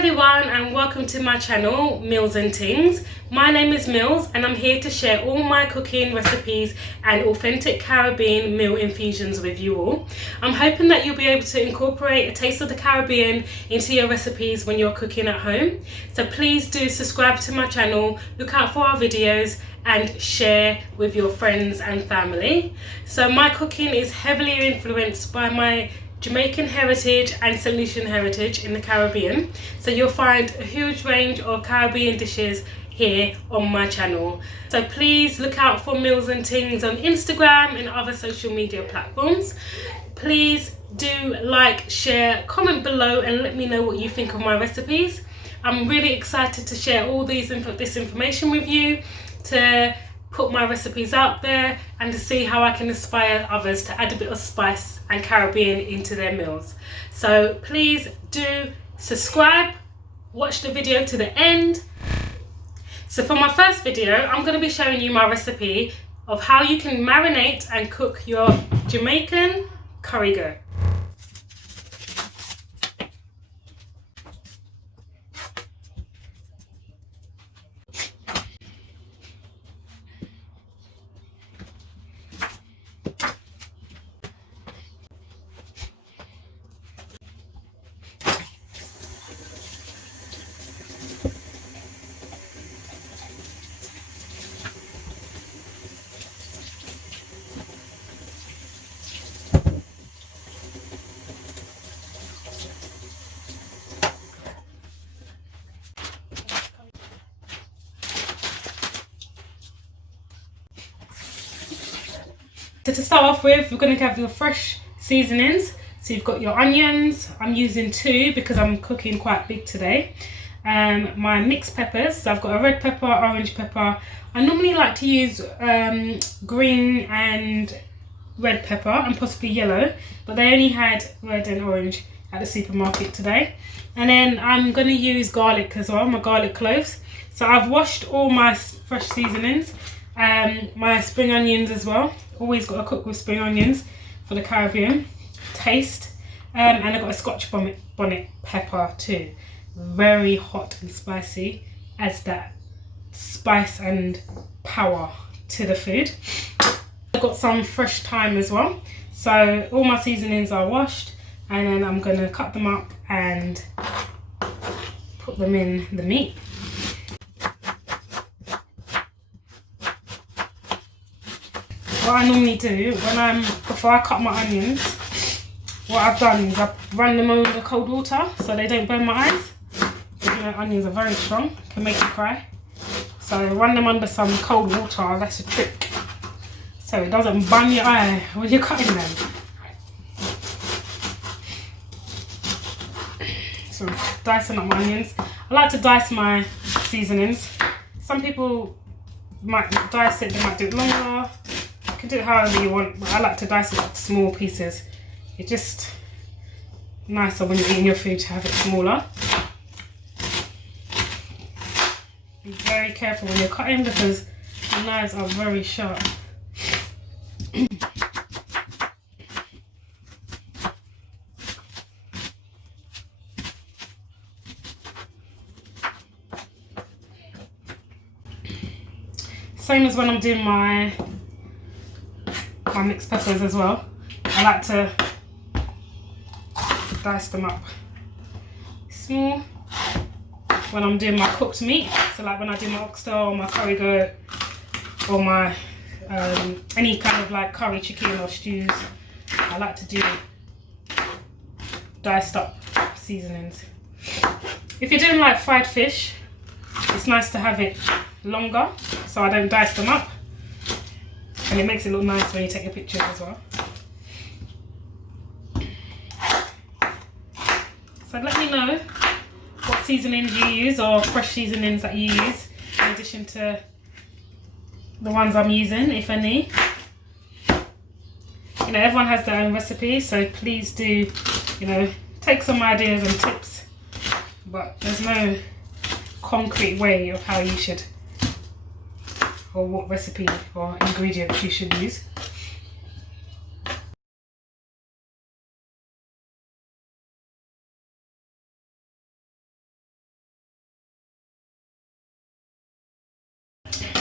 everyone and welcome to my channel Milz and Tingz. My name is Milz and I'm here to share all my cooking recipes and authentic Caribbean meal infusions with you all. I'm hoping that you'll be able to incorporate a taste of the Caribbean into your recipes when you're cooking at home. So please do subscribe to my channel, look out for our videos and share with your friends and family. So my cooking is heavily influenced by my Jamaican heritage and St. Lucian heritage in the Caribbean. So you'll find a huge range of Caribbean dishes here on my channel. So please look out for Milz and Tingz on Instagram and other social media platforms. Please do like, share, comment below and let me know what you think of my recipes. I'm really excited to share all this information with you, to put my recipes out there and to see how I can inspire others to add a bit of spice and Caribbean into their meals. So please do subscribe, watch the video to the end. So for my first video, I'm going to be showing you my recipe of how you can marinate and cook your Jamaican curry goat. So to start off with, we're going to have your fresh seasonings. So you've got your onions. I'm using 2 because I'm cooking quite big today. My mixed peppers. So I've got a red pepper, orange pepper. I normally like to use green and red pepper and possibly yellow, but they only had red and orange at the supermarket today. And then I'm going to use garlic as well, my garlic cloves. So I've washed all my fresh seasonings, my spring onions as well. Always got to cook with spring onions for the Caribbean taste. And I've got a Scotch bonnet pepper too. Very hot and spicy, adds that spice and power to the food. I've got some fresh thyme as well. So all my seasonings are washed and then I'm going to cut them up and put them in the meat. What I normally do before I cut my onions, what I've done is I've run them over cold water so they don't burn my eyes. You know, onions are very strong, can make you cry. So run them under some cold water, that's a trick. So it doesn't burn your eye when you're cutting them. So dicing up my onions. I like to dice my seasonings. Some people might dice it, they might do it longer. You can do it however you want, but I like to dice it into small pieces. It's just nicer when you're eating your food to have it smaller. Be very careful when you're cutting because the knives are very sharp. Same as when I'm doing my mixed peppers as well. I like to dice them up small when I'm doing my cooked meat. So like when I do my oxtail or my curry goat or my any kind of like curry chicken or stews, I like to do diced up seasonings. If you're doing like fried fish, it's nice to have it longer so I don't dice them up, and it makes it look nice when you take your pictures as well. So let me know what seasonings you use or fresh seasonings that you use in addition to the ones I'm using, if any. You know, everyone has their own recipe, so please do, you know, take some ideas and tips, but there's no concrete way of how you should or what recipe or ingredients you should use.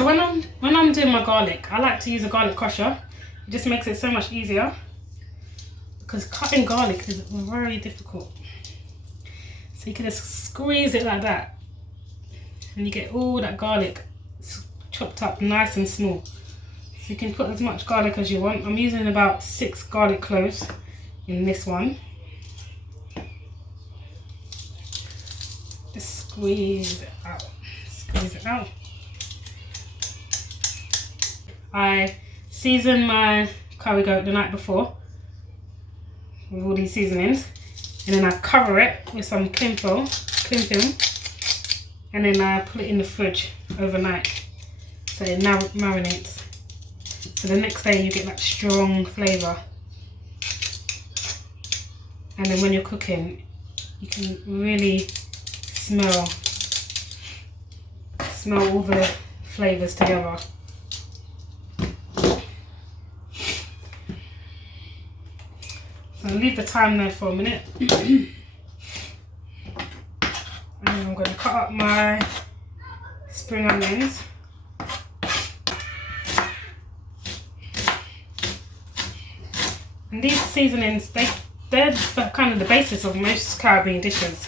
So when I'm doing my garlic, I like to use a garlic crusher. It just makes it so much easier, because cutting garlic is very difficult. So you can just squeeze it like that, and you get all that garlic chopped up nice and small. So you can put as much garlic as you want. I'm using about 6 garlic cloves in this one. Just squeeze it out. Squeeze it out. I seasoned my curry goat the night before with all these seasonings, and then I cover it with some cling film, and then I put it in the fridge overnight so it now marinates. So the next day you get that strong flavour, and then when you're cooking you can really smell all the flavours together. So I'll leave the thyme there for a minute. And then I'm going to cut up my spring onions. And these seasonings, they're kind of the basis of most Caribbean dishes.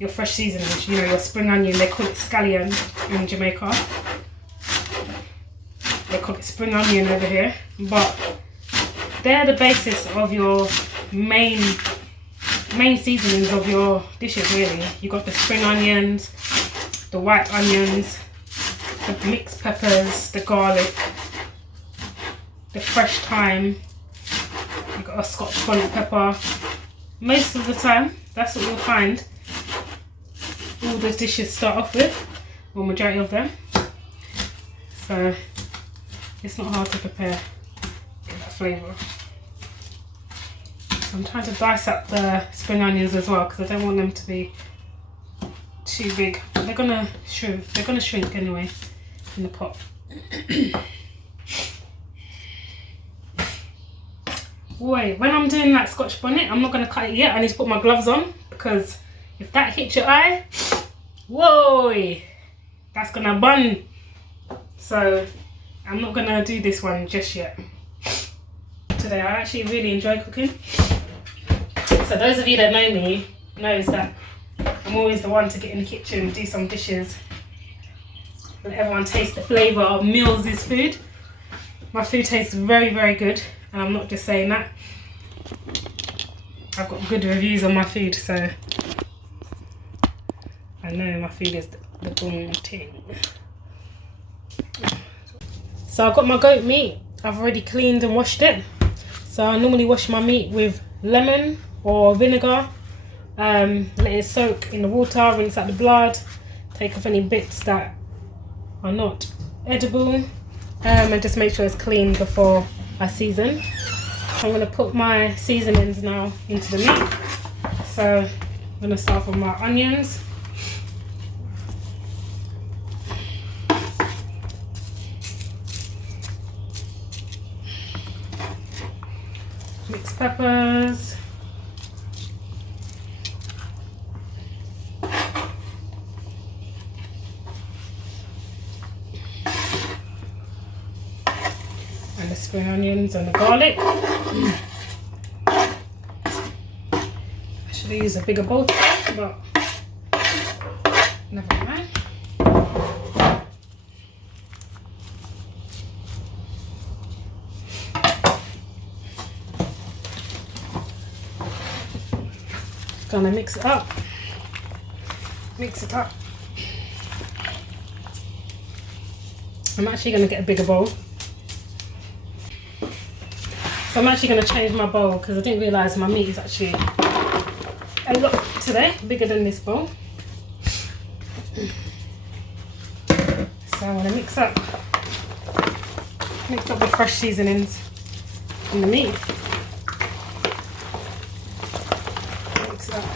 Your fresh seasonings, you know, your spring onion, they call it scallion in Jamaica. They call it spring onion over here. But they're the basis of your main seasonings of your dishes, really. You got the spring onions, the white onions, the mixed peppers, the garlic, the fresh thyme. You got a Scotch bonnet pepper. Most of the time, that's what you'll find all the dishes start off with, or majority of them. So it's not hard to prepare. Get that flavour. I'm trying to dice up the spring onions as well, because I don't want them to be too big. They're gonna shrink. They're gonna shrink anyway in the pot. Wait, when I'm doing that Scotch bonnet, I'm not gonna cut it yet. I need to put my gloves on, because if that hits your eye, whoa, that's gonna burn. So I'm not gonna do this one just yet. Today I actually really enjoy cooking. So those of you that know me knows that I'm always the one to get in the kitchen and do some dishes. Let everyone taste the flavour of Milz's food. My food tastes very, very good, and I'm not just saying that. I've got good reviews on my food, so I know my food is the boom ting. So I've got my goat meat. I've already cleaned and washed it. So I normally wash my meat with lemon or vinegar, let it soak in the water, rinse out the blood, take off any bits that are not edible, and just make sure it's clean before I season. I'm going to put my seasonings now into the meat. So I'm going to start with my onions. Mixed peppers, and the spring onions and the garlic. I should have used a bigger bowl, but never mind. Gonna mix it up. Mix it up. I'm actually gonna get a bigger bowl. So I'm actually gonna change my bowl because I didn't realise my meat is actually a lot today, bigger than this bowl. So I'm gonna mix up the fresh seasonings in the meat.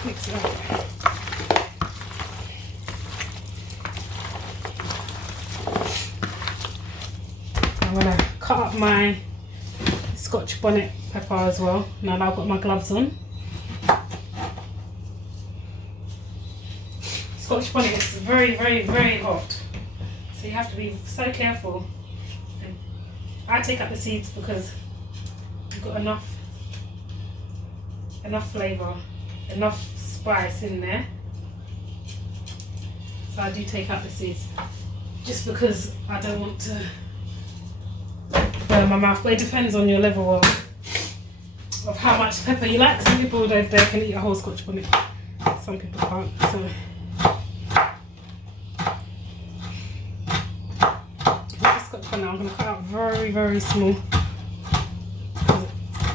Mix it up. I'm going to cut up my Scotch bonnet pepper as well, now that I've got my gloves on. Scotch bonnet is very, very, very hot, so So you have to be so careful. And I take out the seeds because you've got enough flavour, enough spice in there. So I do take out the seeds just because I don't want to burn my mouth. But it depends on your level of how much pepper you like. Some people they can eat a whole Scotch bonnet. Some people can't. So with the Scotch bonnet, I'm going to cut out very, very small.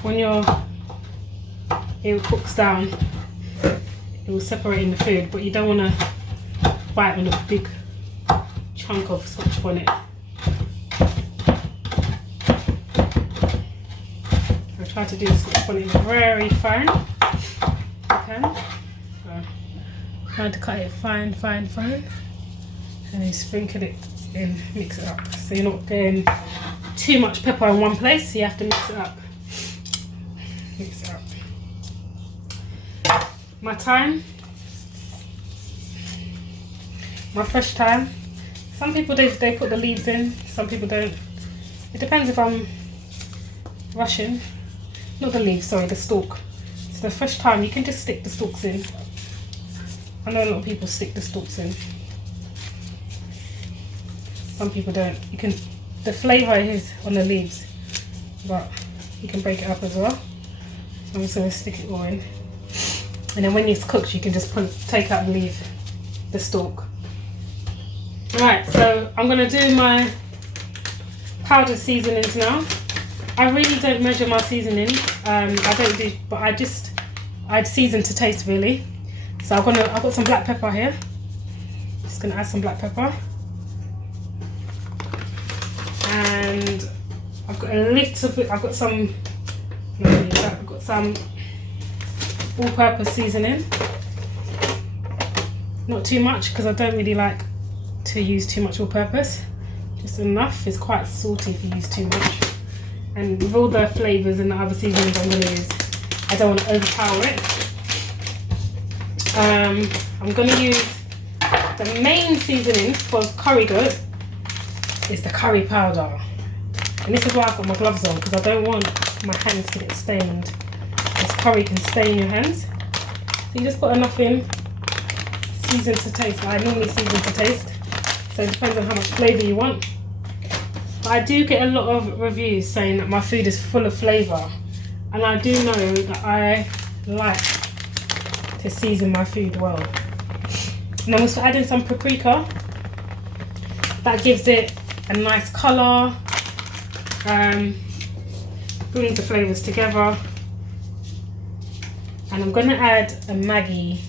When it cooks down, it will separate in the food, but you don't want to bite on a big chunk of Scotch bonnet. I try to do the Scotch bonnet very fine. Okay, so trying to cut it fine, and then sprinkle it in, mix it up. So you're not getting too much pepper in one place, so you have to mix it up. Mix it up. My thyme, my fresh thyme. Some people they put the leaves in, some people don't. It depends if I'm rushing. Not the leaves, sorry, the stalk. So the fresh thyme, you can just stick the stalks in. I know a lot of people stick the stalks in. Some people don't. You can. The flavour is on the leaves, but you can break it up as well. So I'm just going to stick it all in. And then when it's cooked, you can just take out and leave the stalk. Alright, so I'm going to do my powdered seasonings now. I really don't measure my seasoning. I don't do, but I'd season to taste really. So I've got some black pepper here. Just going to add some black pepper. And I've got a little bit, I've got some all-purpose seasoning. Not too much because I don't really like to use too much all-purpose. Just enough. It's quite salty if you use too much. And with all the flavours and the other seasonings I'm going to use, I don't want to overpower it. I'm going to use the main seasoning for curry goat is the curry powder. And this is why I've got my gloves on, because I don't want my hands to get stained. This curry can stain your hands. So you just put enough in, season to taste. I normally season to taste, so it depends on how much flavour you want. But I do get a lot of reviews saying that my food is full of flavour, and I do know that I like to season my food well. And I'm also adding some paprika. That gives it a nice colour, brings the flavours together. And I'm going to add a Maggi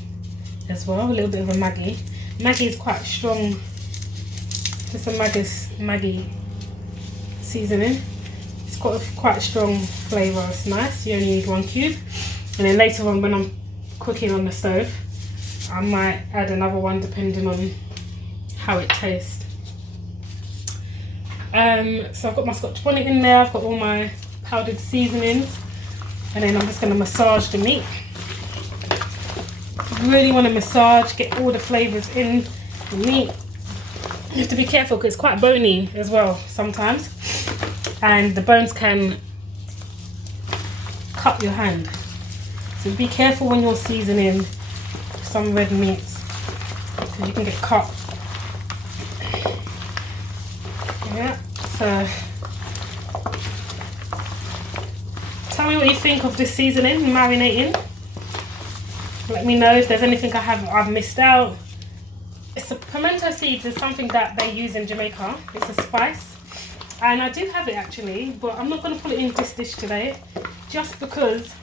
as well, a little bit of a Maggi. Maggi is quite strong, just a Maggi seasoning. It's got a quite strong flavour, it's nice. You only need 1 cube. And then later on when I'm cooking on the stove, I might add another one depending on how it tastes. So I've got my Scotch bonnet in there, I've got all my powdered seasonings, and then I'm just going to massage the meat. You really want to massage, get all the flavours in the meat. You have to be careful because it's quite bony as well sometimes, and the bones can cut your hand. So be careful when you're seasoning some red meats because you can get cut. Yeah, so tell me what you think of this seasoning, marinating. Let me know if there's anything I've missed out. Pimento seeds is something that they use in Jamaica. It's a spice, and I do have it actually, but I'm not going to put it in this dish today, just because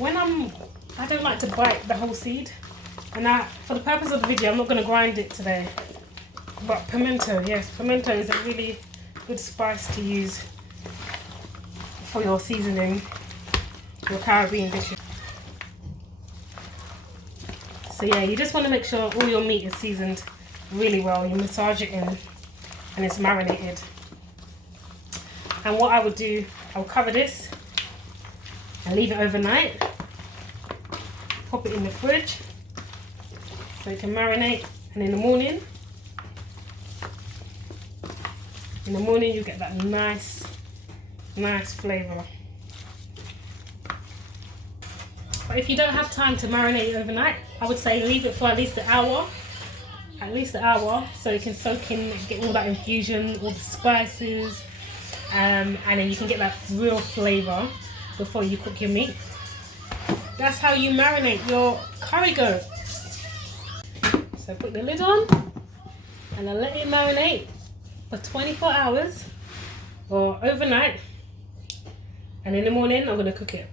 I don't like to bite the whole seed, and for the purpose of the video, I'm not going to grind it today. But pimento, yes, pimento is a really good spice to use for your seasoning, your Caribbean dishes. So yeah, you just want to make sure all your meat is seasoned really well. You massage it in and it's marinated. And what I would do, I'll cover this and leave it overnight. Pop it in the fridge so it can marinate, and in the morning In the morning you get that nice flavour. But if you don't have time to marinate it overnight, I would say leave it for at least an hour. So it can soak in, get all that infusion, all the spices, and then you can get that real flavour before you cook your meat. That's how you marinate your curry goat. So put the lid on and I'll let it marinate for 24 hours or overnight, and in the morning I'm going to cook it.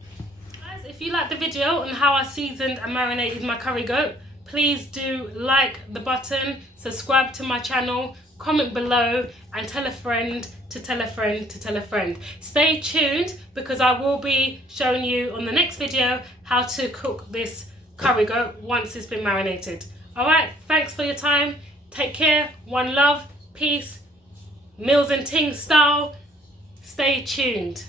Guys, if you like the video on how I seasoned and marinated my curry goat, please do like the button, subscribe to my channel, comment below, and tell a friend to tell a friend to tell a friend. Stay tuned because I will be showing you on the next video how to cook this curry goat once it's been marinated. Alright, thanks for your time. Take care, one love, peace, Milz and Tingz style. Stay tuned.